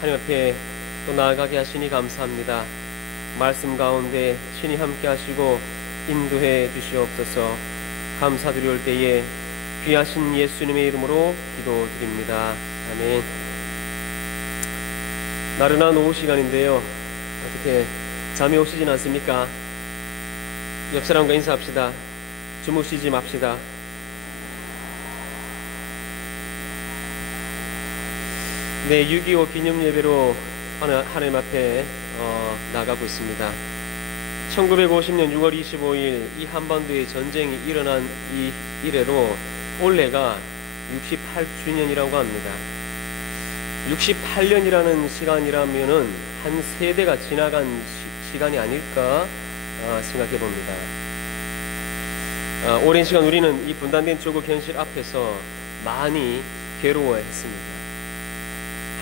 하나님 앞에 또 나아가게 하시니 감사합니다. 말씀 가운데 신이 함께 하시고 인도해 주시옵소서. 감사드리올 때에 귀하신 예수님의 이름으로 기도드립니다. 아멘. 나른한 오후 시간인데요, 어떻게 잠이 오시진 않습니까? 옆 사람과 인사합시다. 주무시지 맙시다. 네, 6.25 기념 예배로 하나님 앞에 나가고 있습니다. 1950년 6월 25일 이 한반도에 전쟁이 일어난 이 이래로 올해가 68주년이라고 합니다. 68년이라는 시간이라면은 한 세대가 지나간 시간이 아닐까 생각해 봅니다. 오랜 시간 우리는 이 분단된 조국 현실 앞에서 많이 괴로워했습니다.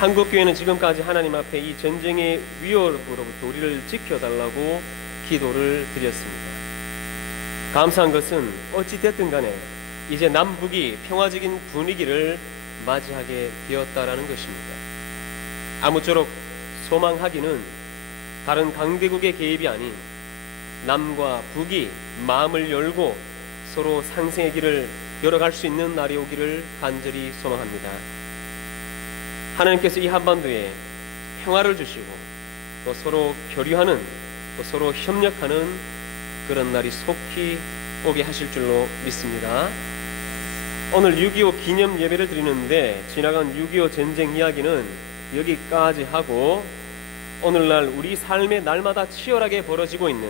한국교회는 지금까지 하나님 앞에 이 전쟁의 위협으로부터 우리를 지켜달라고 기도를 드렸습니다. 감사한 것은 어찌됐든 간에 이제 남북이 평화적인 분위기를 맞이하게 되었다라는 것입니다. 아무쪼록 소망하기는 다른 강대국의 개입이 아닌 남과 북이 마음을 열고 서로 상생의 길을 열어갈 수 있는 날이 오기를 간절히 소망합니다. 하나님께서 이 한반도에 평화를 주시고 또 서로 교류하는, 또 서로 협력하는 그런 날이 속히 오게 하실 줄로 믿습니다. 오늘 6.25 기념 예배를 드리는데 지나간 6.25 전쟁 이야기는 여기까지 하고 오늘날 우리 삶의 날마다 치열하게 벌어지고 있는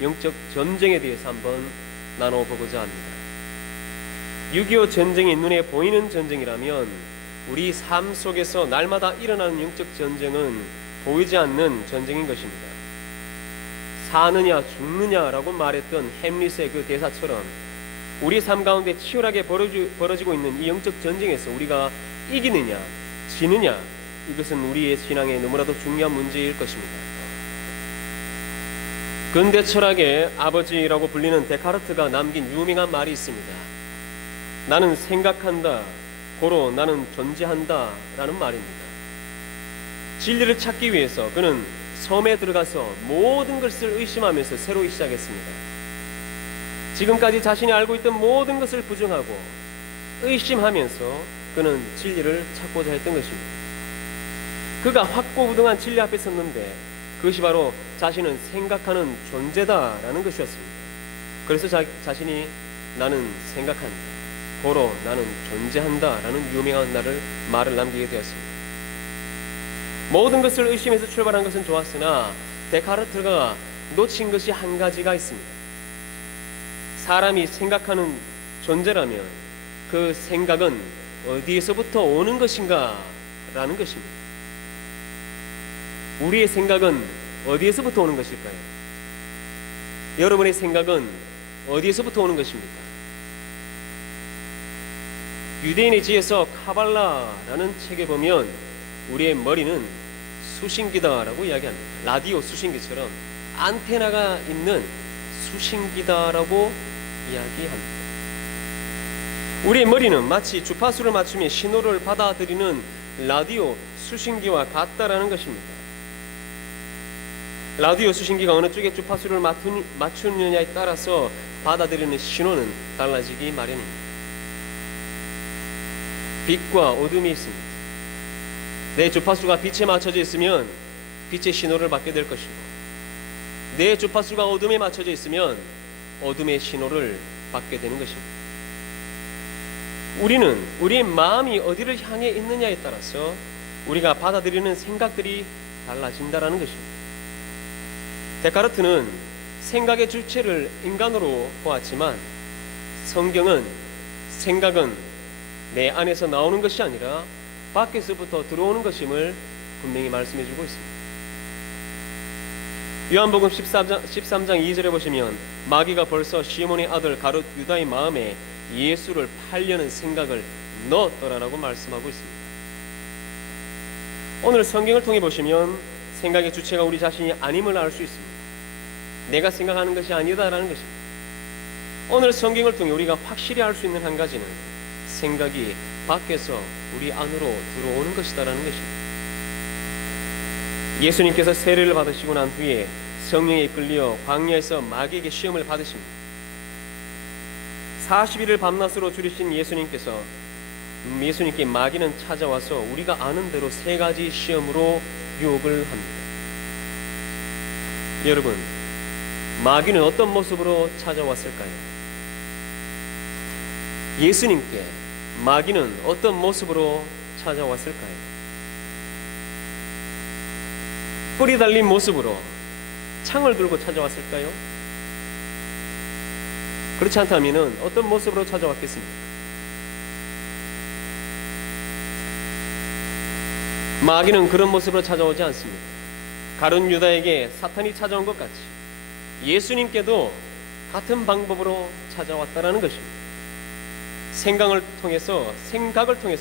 영적 전쟁에 대해서 한번 나눠보고자 합니다. 6.25 전쟁이 눈에 보이는 전쟁이라면 우리 삶 속에서 날마다 일어나는 영적 전쟁은 보이지 않는 전쟁인 것입니다. 사느냐 죽느냐라고 말했던 햄릿의 그 대사처럼 우리 삶 가운데 치열하게 벌어지고 있는 이 영적 전쟁에서 우리가 이기느냐 지느냐, 이것은 우리의 신앙에 너무나도 중요한 문제일 것입니다. 근대 철학의 아버지라고 불리는 데카르트가 남긴 유명한 말이 있습니다. 나는 생각한다, 고로 나는 존재한다 라는 말입니다. 진리를 찾기 위해서 그는 섬에 들어가서 모든 것을 의심하면서 새로 시작했습니다. 지금까지 자신이 알고 있던 모든 것을 부정하고 의심하면서 그는 진리를 찾고자 했던 것입니다. 그가 확고부동한 진리 앞에 섰는데 그것이 바로 자신은 생각하는 존재다라는 것이었습니다. 그래서 자신이 나는 생각한다, 고로 나는 존재한다라는 유명한 말을 남기게 되었습니다. 모든 것을 의심해서 출발한 것은 좋았으나 데카르트가 놓친 것이 한 가지가 있습니다. 사람이 생각하는 존재라면 그 생각은 어디에서부터 오는 것인가 라는 것입니다. 우리의 생각은 어디에서부터 오는 것일까요? 여러분의 생각은 어디에서부터 오는 것입니까? 유대인의 지에서 카발라라는 책에 보면 우리의 머리는 수신기다라고 이야기합니다. 라디오 수신기처럼 안테나가 있는 수신기다라고 이야기합니다. 우리의 머리는 마치 주파수를 맞추며 신호를 받아들이는 라디오 수신기와 같다라는 것입니다. 라디오 수신기가 어느 쪽에 주파수를 맞추느냐에 따라서 받아들이는 신호는 달라지기 마련입니다. 빛과 어둠이 있습니다. 내 주파수가 빛에 맞춰져 있으면 빛의 신호를 받게 될 것이고, 내 주파수가 어둠에 맞춰져 있으면 어둠의 신호를 받게 되는 것입니다. 우리는 우리의 마음이 어디를 향해 있느냐에 따라서 우리가 받아들이는 생각들이 달라진다라는 것입니다. 데카르트는 생각의 주체를 인간으로 보았지만 성경은 생각은 내 안에서 나오는 것이 아니라 밖에서부터 들어오는 것임을 분명히 말씀해주고 있습니다. 요한복음 13장 2절에 보시면 마귀가 벌써 시몬의 아들 가룟 유다의 마음에 예수를 팔려는 생각을 넣었더라라고 말씀하고 있습니다. 오늘 성경을 통해 보시면 생각의 주체가 우리 자신이 아님을 알 수 있습니다. 내가 생각하는 것이 아니다라는 것입니다. 오늘 성경을 통해 우리가 확실히 알 수 있는 한 가지는 생각이 밖에서 우리 안으로 들어오는 것이다라는 것입니다. 예수님께서 세례를 받으시고 난 후에 성령에 이끌려 광야에서 마귀에게 시험을 받으십니다. 40일을 밤낮으로 줄이신 예수님께 마귀는 찾아와서 우리가 아는 대로 3가지 시험으로 유혹을 합니다. 여러분, 마귀는 어떤 모습으로 찾아왔을까요? 예수님께 마귀는 어떤 모습으로 찾아왔을까요? 뿔이 달린 모습으로 창을 들고 찾아왔을까요? 그렇지 않다면 어떤 모습으로 찾아왔겠습니까? 마귀는 그런 모습으로 찾아오지 않습니다. 가룟 유다에게 사탄이 찾아온 것 같이 예수님께도 같은 방법으로 찾아왔다라는 것입니다. 생각을 통해서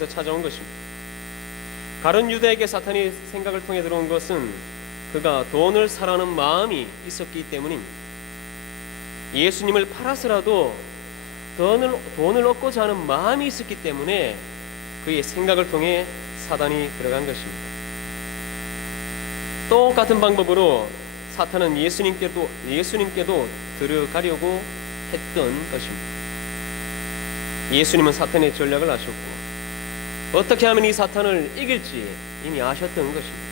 찾아온 것입니다. 가룟 유다에게 사탄이 생각을 통해 들어온 것은 그가 돈을 사랑하는 마음이 있었기 때문입니다. 예수님을 팔아서라도 돈을 얻고자 하는 마음이 있었기 때문에 그의 생각을 통해 사단이 들어간 것입니다. 똑같은 방법으로 사탄은 예수님께도 들어가려고 했던 것입니다. 예수님은 사탄의 전략을 아셨고 어떻게 하면 이 사탄을 이길지 이미 아셨던 것입니다.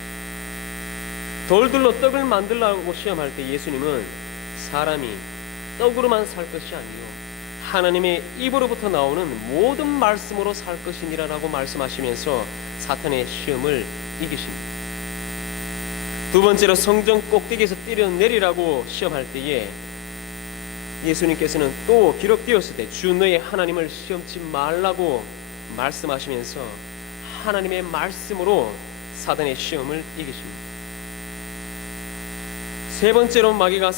돌들로 떡을 만들라고 시험할 때 예수님은 사람이 떡으로만 살 것이 아니요 하나님의 입으로부터 나오는 모든 말씀으로 살 것이니라라고 말씀하시면서 사탄의 시험을 이기십니다. 두 번째로 성전 꼭대기에서 뛰어내리라고 시험할 때에 예수님께서는 또 기록되었을 때 주 너의 하나님을 시험치 말라고 말씀하시면서 하나님의 말씀으로 사단의 시험을 이기십니다. 세 번째로 마귀가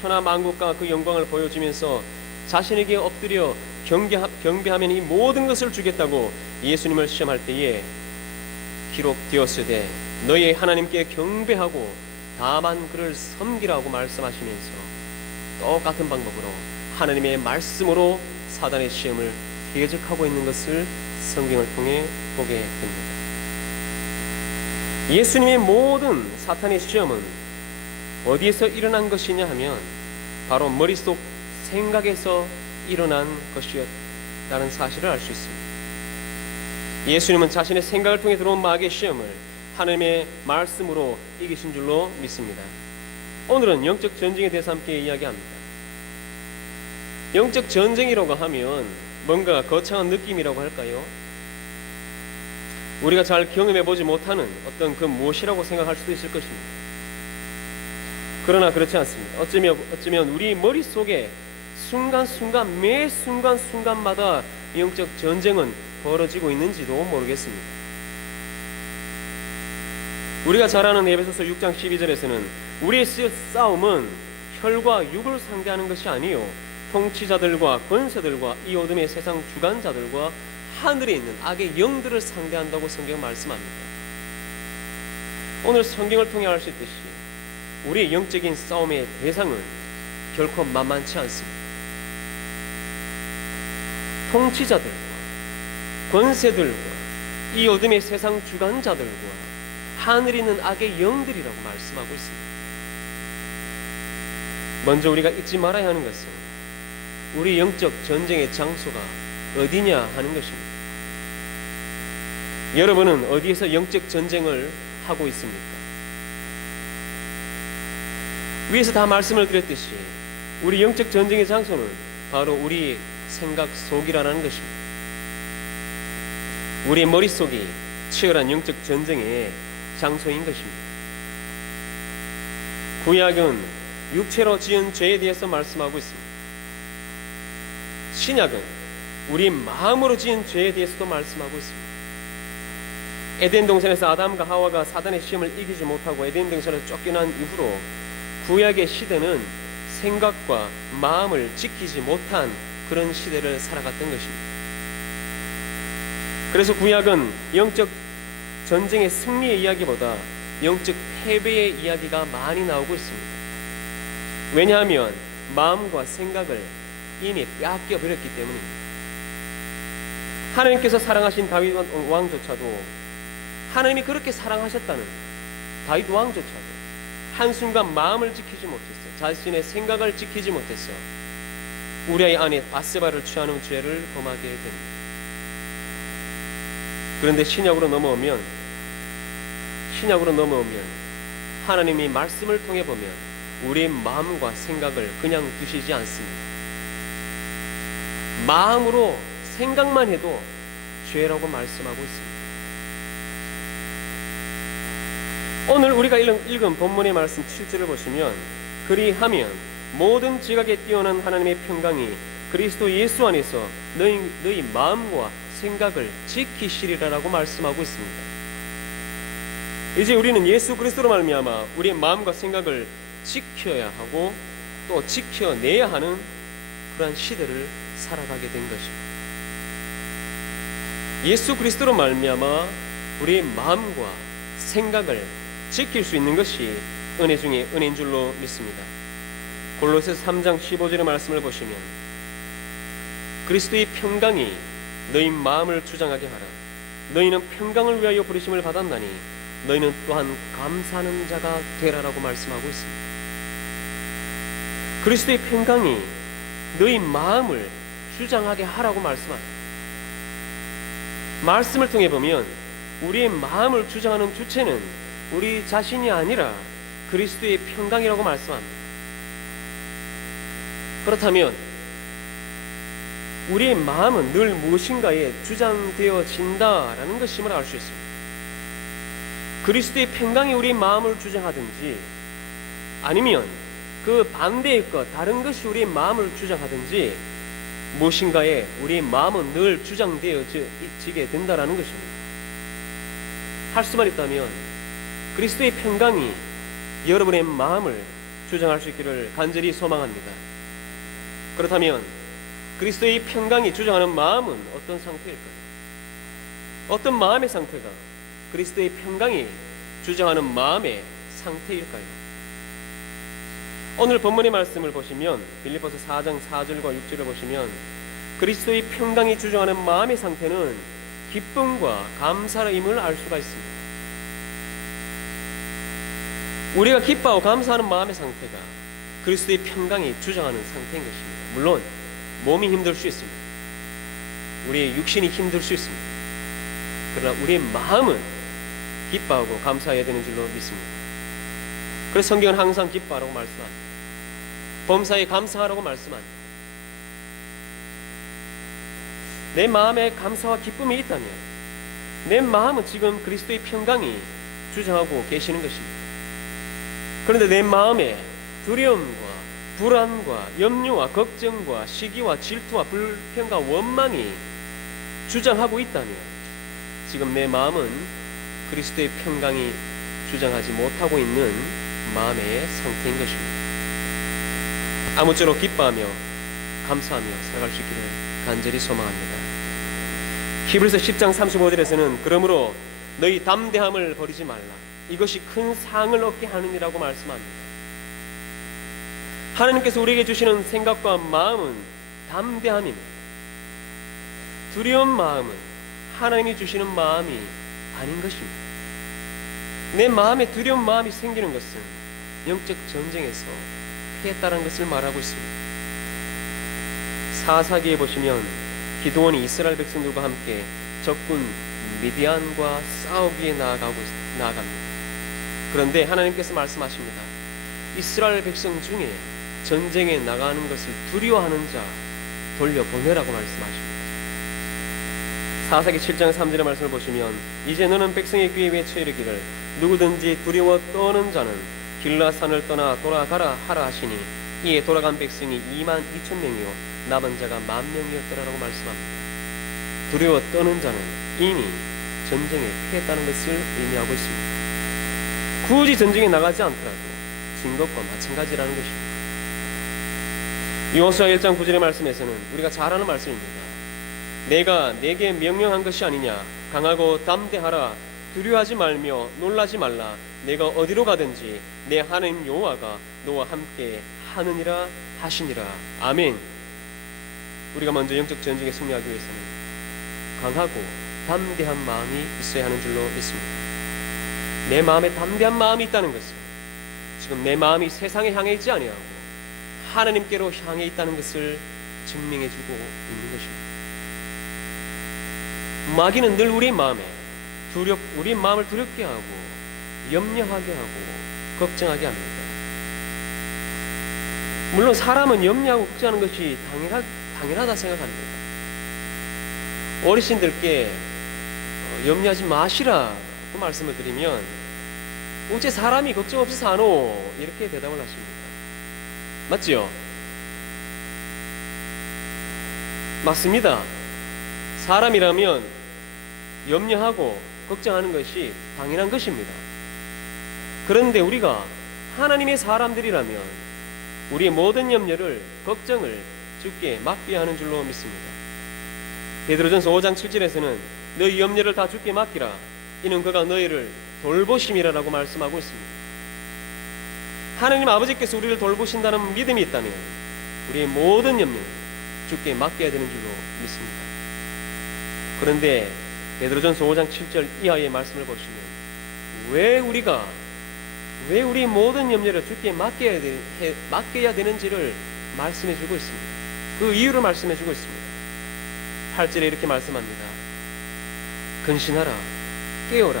천하 만국과 그 영광을 보여주면서 자신에게 엎드려 경배하면 이 모든 것을 주겠다고 예수님을 시험할 때에 기록되었을 때 너희 하나님께 경배하고 다만 그를 섬기라고 말씀하시면서 똑같은 방법으로 하나님의 말씀으로 사단의 시험을 대적하고 있는 것을 성경을 통해 보게 됩니다. 예수님의 모든 사탄의 시험은 어디에서 일어난 것이냐 하면 바로 머릿속 생각에서 일어난 것이었다는 사실을 알 수 있습니다. 예수님은 자신의 생각을 통해 들어온 마귀의 시험을 하나님의 말씀으로 이기신 줄로 믿습니다. 오늘은 영적 전쟁에 대해서 함께 이야기합니다. 영적 전쟁이라고 하면 뭔가 거창한 느낌이라고 할까요? 우리가 잘 경험해 보지 못하는 어떤 그 무엇이라고 생각할 수도 있을 것입니다. 그러나 그렇지 않습니다. 어쩌면 우리 머릿속에 순간순간 매 순간순간마다 영적 전쟁은 벌어지고 있는지도 모르겠습니다. 우리가 잘 아는 에베소서 6장 12절에서는 우리의 싸움은 혈과 육을 상대하는 것이 아니요 통치자들과 권세들과 이 어둠의 세상 주관자들과 하늘에 있는 악의 영들을 상대한다고 성경은 말씀합니다. 오늘 성경을 통해 알 수 있듯이 우리의 영적인 싸움의 대상은 결코 만만치 않습니다. 통치자들과 권세들과 이 어둠의 세상 주관자들과 하늘에 있는 악의 영들이라고 말씀하고 있습니다. 먼저 우리가 잊지 말아야 하는 것은 우리 영적 전쟁의 장소가 어디냐 하는 것입니다. 여러분은 어디에서 영적 전쟁을 하고 있습니까? 위에서 다 말씀을 드렸듯이 우리 영적 전쟁의 장소는 바로 우리 생각 속이라는 것입니다. 우리 머릿속이 치열한 영적 전쟁의 장소인 것입니다. 구약은 육체로 지은 죄에 대해서 말씀하고 있습니다. 신약은 우리 마음으로 지은 죄에 대해서도 말씀하고 있습니다. 에덴 동산에서 아담과 하와가 사단의 시험을 이기지 못하고 에덴 동산에서 쫓겨난 이후로 구약의 시대는 생각과 마음을 지키지 못한 그런 시대를 살아갔던 것입니다. 그래서 구약은 영적 전쟁의 승리의 이야기보다 영적 패배의 이야기가 많이 나오고 있습니다. 왜냐하면 마음과 생각을 이미 빼앗겨 버렸기 때문입니다. 하나님께서 사랑하신 다윗 왕조차도 하나님이 그렇게 사랑하셨다는 다윗 왕조차도 한순간 마음을 지키지 못했어. 자신의 생각을 지키지 못했어. 우리아의 아내 바세바를 취하는 죄를 범하게 됩니다. 그런데 신약으로 넘어오면 하나님이 말씀을 통해 보면 우리의 마음과 생각을 그냥 두시지 않습니다. 마음으로 생각만 해도 죄라고 말씀하고 있습니다. 오늘 우리가 읽은 본문의 말씀 7절을 보시면 그리하면 모든 지각에 뛰어난 하나님의 평강이 그리스도 예수 안에서 너희 마음과 생각을 지키시리라라고 말씀하고 있습니다. 이제 우리는 예수 그리스도로 말미암아 우리의 마음과 생각을 지켜야 하고 또 지켜내야 하는 그러한 시대를 살아가게 된 것입니다. 예수 그리스도로 말미암아 우리의 마음과 생각을 지킬 수 있는 것이 은혜 중에 은혜인 줄로 믿습니다. 골로새서 3장 15절의 말씀을 보시면 그리스도의 평강이 너희 마음을 주장하게 하라. 너희는 평강을 위하여 부르심을 받았나니 너희는 또한 감사하는 자가 되라라고 말씀하고 있습니다. 그리스도의 평강이 너희 마음을 주장하게 하라고 말씀합니다. 말씀을 통해 보면 우리의 마음을 주장하는 주체는 우리 자신이 아니라 그리스도의 평강이라고 말씀합니다. 그렇다면 우리의 마음은 늘 무엇인가에 주장되어진다라는 것임을 알 수 있습니다. 그리스도의 평강이 우리의 마음을 주장하든지 아니면 그 반대의 것 다른 것이 우리의 마음을 주장하든지 무엇인가에 우리의 마음은 늘 주장되어지게 된다라는 것입니다. 할 수만 있다면 그리스도의 평강이 여러분의 마음을 주장할 수 있기를 간절히 소망합니다. 그렇다면 그리스도의 평강이 주장하는 마음은 어떤 상태일까요? 어떤 마음의 상태가 그리스도의 평강이 주장하는 마음의 상태일까요? 오늘 본문의 말씀을 보시면 빌립보서 4장 4절과 6절을 보시면 그리스도의 평강이 주장하는 마음의 상태는 기쁨과 감사임을 알 수가 있습니다. 우리가 기뻐하고 감사하는 마음의 상태가 그리스도의 평강이 주장하는 상태인 것입니다. 물론 몸이 힘들 수 있습니다. 우리의 육신이 힘들 수 있습니다. 그러나 우리의 마음은 기뻐하고 감사해야 되는 줄로 믿습니다. 그래서 성경은 항상 기뻐하라고 말씀합니다. 범사에 감사하라고 말씀합니다. 내 마음에 감사와 기쁨이 있다면 내 마음은 지금 그리스도의 평강이 주장하고 계시는 것입니다. 그런데 내 마음에 두려움과 불안과 염려와 걱정과 시기와 질투와 불평과 원망이 주장하고 있다면 지금 내 마음은 그리스도의 평강이 주장하지 못하고 있는 마음의 상태인 것입니다. 아무쪼록 기뻐하며 감사하며 살아갈 수 있기를 간절히 소망합니다. 히브리서 10장 35절에서는 그러므로 너희 담대함을 버리지 말라. 이것이 큰 상을 얻게 하느니라고 말씀합니다. 하나님께서 우리에게 주시는 생각과 마음은 담대함입니다. 두려운 마음은 하나님이 주시는 마음이 아닌 것입니다. 내 마음에 두려운 마음이 생기는 것은 영적 전쟁에서 피했다는 것을 말하고 있습니다. 사사기에 보시면 기드온이 이스라엘 백성들과 함께 적군 미디안과 싸우기에 나아갑니다. 그런데 하나님께서 말씀하십니다. 이스라엘 백성 중에 전쟁에 나가는 것을 두려워하는 자 돌려보내라고 말씀하십니다. 사사기 7장 3절의 말씀을 보시면 이제 너는 백성의 귀에 외쳐 이르기를 누구든지 두려워 떠는 자는 길라산을 떠나 돌아가라 하라 하시니 이에 돌아간 백성이 22,000명이요 남은 자가 10,000명이었더라라고 말씀합니다. 두려워 떠는 자는 이미 전쟁에 피했다는 것을 의미하고 있습니다. 굳이 전쟁에 나가지 않더라도 진 것과 마찬가지라는 것입니다. 여호수아 1장 9절의 말씀에서는 우리가 잘 아는 말씀입니다. 내가 내게 명령한 것이 아니냐 강하고 담대하라 두려워하지 말며 놀라지 말라 내가 어디로 가든지 내 하나님 여호와가 너와 함께 하느니라 하시니라. 아멘. 우리가 먼저 영적 전쟁에 승리하기 위해서는 강하고 담대한 마음이 있어야 하는 줄로 믿습니다. 내 마음에 담대한 마음이 있다는 것을, 지금 내 마음이 세상에 향해 있지 아니하고 하나님께로 향해 있다는 것을 증명해주고 있는 것입니다. 마귀는 늘 우리 마음을 두렵게 하고 염려하게 하고 걱정하게 합니다. 물론 사람은 염려하고 걱정하는 것이 당연하다 생각합니다. 어르신들께 염려하지 마시라고 말씀을 드리면 어째 사람이 걱정 없이 사노? 이렇게 대답을 하십니다. 맞지요? 맞습니다. 사람이라면 염려하고 걱정하는 것이 당연한 것입니다. 그런데 우리가 하나님의 사람들이라면 우리의 모든 염려를, 걱정을 주께 맡겨야 하는 줄로 믿습니다. 베드로전서 5장 7절에서는 너희 염려를 다 주께 맡기라. 이는 그가 너희를 돌보심이라라고 말씀하고 있습니다. 하나님 아버지께서 우리를 돌보신다는 믿음이 있다면 우리의 모든 염려를 주께 맡겨야 되는 줄로 믿습니다. 그런데 베드로전서 5장 7절 이하의 말씀을 보시면 왜 우리 모든 염려를 주께 맡겨야 되는지를 말씀해주고 있습니다. 그 이유를 말씀해주고 있습니다. 8절에 이렇게 말씀합니다. 근신하라, 깨어라.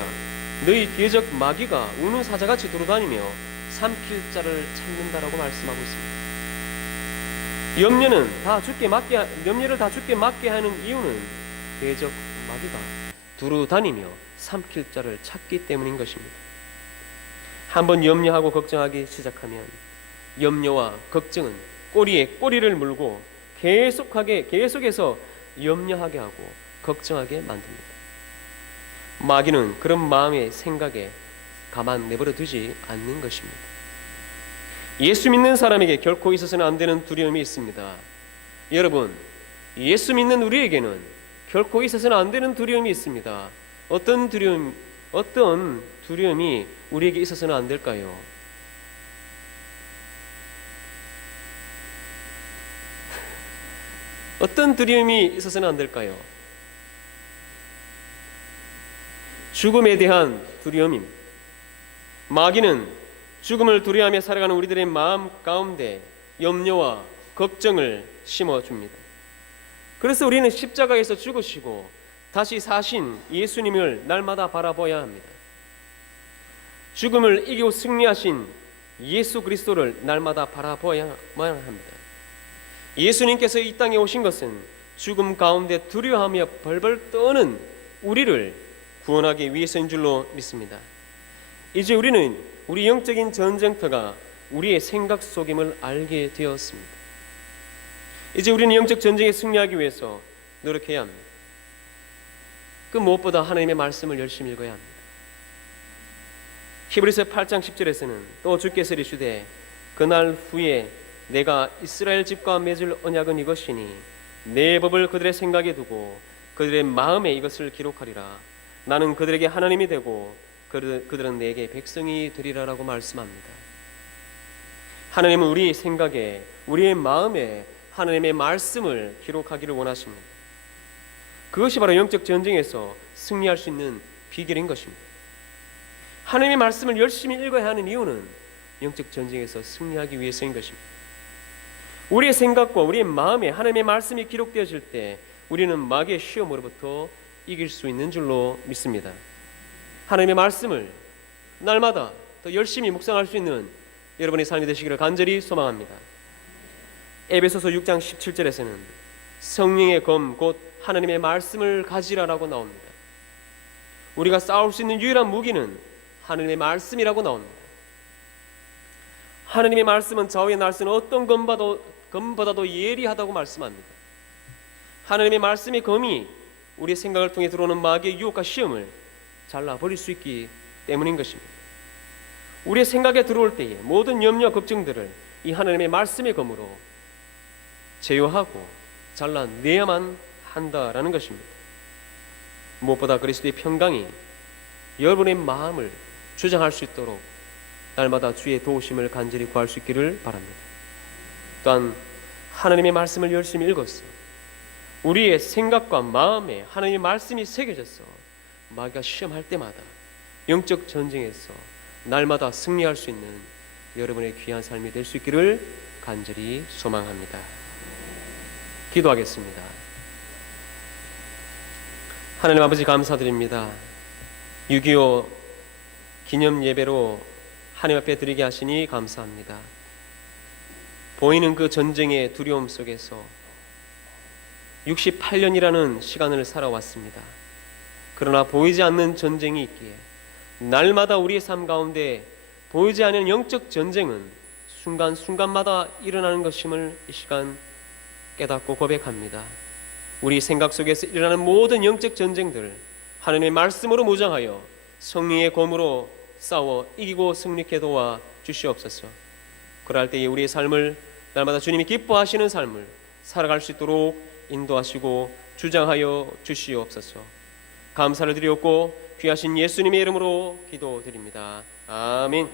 너희 뒤에적 마귀가 우는 사자같이 돌아다니며 삼킬 자를 찾는다라고 말씀하고 있습니다. 염려를 다 주께 맡게 하는 이유는 뒤에적 마귀가 두루다니며 삼킬 자를 찾기 때문인 것입니다. 한번 염려하고 걱정하기 시작하면 염려와 걱정은 꼬리에 꼬리를 물고 계속해서 염려하게 하고 걱정하게 만듭니다. 마귀는 그런 마음의 생각에 가만 내버려 두지 않는 것입니다. 예수 믿는 사람에게 결코 있어서는 안 되는 두려움이 있습니다. 여러분, 예수 믿는 우리에게는 결코 있어서는 안 되는 두려움이 있습니다. 어떤 두려움이 우리에게 있어서는 안 될까요? 어떤 두려움이 있어서는 안 될까요? 죽음에 대한 두려움입니다. 마귀는 죽음을 두려워하며 살아가는 우리들의 마음 가운데 염려와 걱정을 심어줍니다. 그래서 우리는 십자가에서 죽으시고 다시 사신 예수님을 날마다 바라봐야 합니다. 죽음을 이기고 승리하신 예수 그리스도를 날마다 바라봐야만 합니다. 예수님께서 이 땅에 오신 것은 죽음 가운데 두려워하며 벌벌 떠는 우리를 구원하기 위해서인 줄로 믿습니다. 이제 우리는 우리 영적인 전쟁터가 우리의 생각 속임을 알게 되었습니다. 이제 우리는 영적 전쟁에 승리하기 위해서 노력해야 합니다. 그 무엇보다 하나님의 말씀을 열심히 읽어야 합니다. 히브리서 8장 10절에서는 또 주께서 이르시되 그날 후에 내가 이스라엘 집과 맺을 언약은 이것이니 내 법을 그들의 생각에 두고 그들의 마음에 이것을 기록하리라. 나는 그들에게 하나님이 되고 그들은 내게 백성이 되리라라고 말씀합니다. 하나님은 우리의 생각에, 우리의 마음에 하나님의 말씀을 기록하기를 원하십니다. 그것이 바로 영적 전쟁에서 승리할 수 있는 비결인 것입니다. 하나님의 말씀을 열심히 읽어야 하는 이유는 영적 전쟁에서 승리하기 위해서인 것입니다. 우리의 생각과 우리의 마음에 하나님의 말씀이 기록되어질 때 우리는 마귀의 시험으로부터 이길 수 있는 줄로 믿습니다. 하나님의 말씀을 날마다 더 열심히 묵상할 수 있는 여러분의 삶이 되시기를 간절히 소망합니다. 에베소서 6장 17절에서는 성령의 검 곧 하나님의 말씀을 가지라라고 나옵니다. 우리가 싸울 수 있는 유일한 무기는 하나님의 말씀이라고 나옵니다. 하나님의 말씀은 좌우의 날선 어떤 검보다도 예리하다고 말씀합니다. 하나님의 말씀의 검이 우리의 생각을 통해 들어오는 마귀의 유혹과 시험을 잘라버릴 수 있기 때문인 것입니다. 우리의 생각에 들어올 때에 모든 염려와 걱정들을 이 하나님의 말씀의 검으로 제어하고 잘라내야만 한다라는 것입니다. 무엇보다 그리스도의 평강이 여러분의 마음을 주장할 수 있도록 날마다 주의 도우심을 간절히 구할 수 있기를 바랍니다. 또한 하나님의 말씀을 열심히 읽었어 우리의 생각과 마음에 하나님의 말씀이 새겨져서 마귀가 시험할 때마다 영적 전쟁에서 날마다 승리할 수 있는 여러분의 귀한 삶이 될 수 있기를 간절히 소망합니다. 기도하겠습니다. 하나님 아버지 감사드립니다. 6.25 기념 예배로 하나님 앞에 드리게 하시니 감사합니다. 보이는 그 전쟁의 두려움 속에서 68년이라는 시간을 살아왔습니다. 그러나 보이지 않는 전쟁이 있기에 날마다 우리의 삶 가운데 보이지 않는 영적 전쟁은 순간순간마다 일어나는 것임을 이 시간 깨닫고 고백합니다. 우리 생각 속에서 일어나는 모든 영적 전쟁들 하나님의 말씀으로 무장하여 성령의 검으로 싸워 이기고 승리케 도와 주시옵소서. 그럴 때에 우리의 삶을 날마다 주님이 기뻐하시는 삶을 살아갈 수 있도록 인도하시고 주장하여 주시옵소서. 감사를 드리옵고 귀하신 예수님의 이름으로 기도드립니다. 아멘.